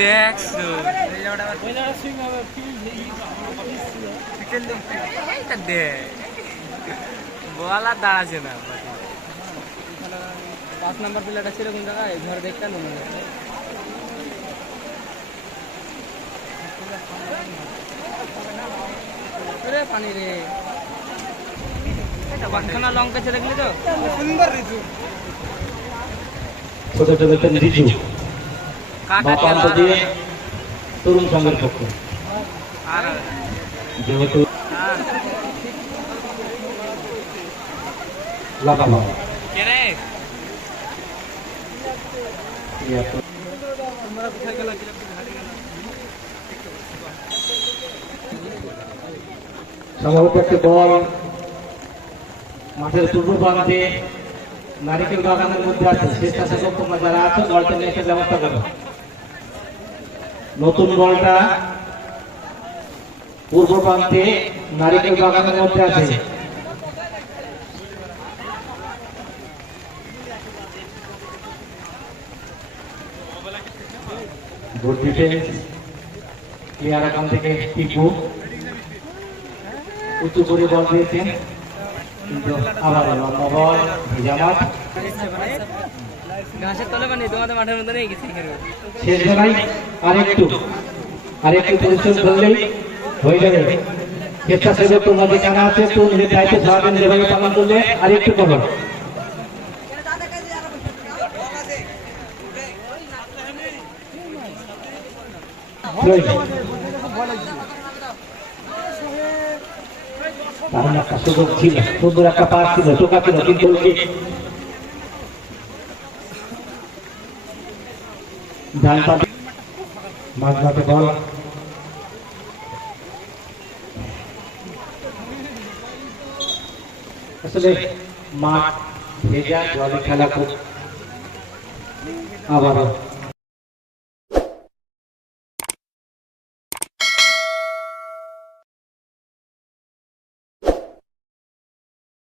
দেখছো দেখ বলা দাঁড়াচ্ছে না। 5 নম্বর প্লেয়ারটা সেরকম জায়গায় ঘর দেখতে মনে হয় পানি রে পাঁচখানা লঙ্কা ছেড়ে গেলে তো সুন্দর রিজু ছোট ছোট রিজু তরুণ সংঘের পক্ষ আর যেহেতু লাগাবো কেরে সম্ভবত একটা বল মাঠের পূর্ব প্রান্তে নারিকেল বাগানের মধ্যে আছে। স্বেচ্ছাসেবক তোমরা যারা আছো বলটা নিয়ে এসে ব্যবস্থা করো। নতুন বলটা পূর্ব প্রান্তে নারিকেল বাগানের মধ্যে আছে। গুড ডিফেন্স প্লেয়ার এখান থেকে টিপু উঁচু করে বল দিয়েছেন, কিন্তু আবার লম্বা বল জামাত ঘাসের তলে পানি তোমাদের মাঠের মধ্যে নেই গেছে শেষ বেলায় আরেকটু পরিশ্রম করলেই হয়ে যাবে। স্বেচ্ছাসেবক তোমাদের জানা আছে, একটু নিজের দায়িত্ব সারাদিন যেভাবে পালন করলে আরেকটু করো। দারুণ একটা সুযোগ ছিল, সুন্দর একটা পাস ছিল, টোকা ছিল, কিন্তু মাঝমাঠে বল আসলে মাঠ ভেজা জলে খেলা খুব আবারও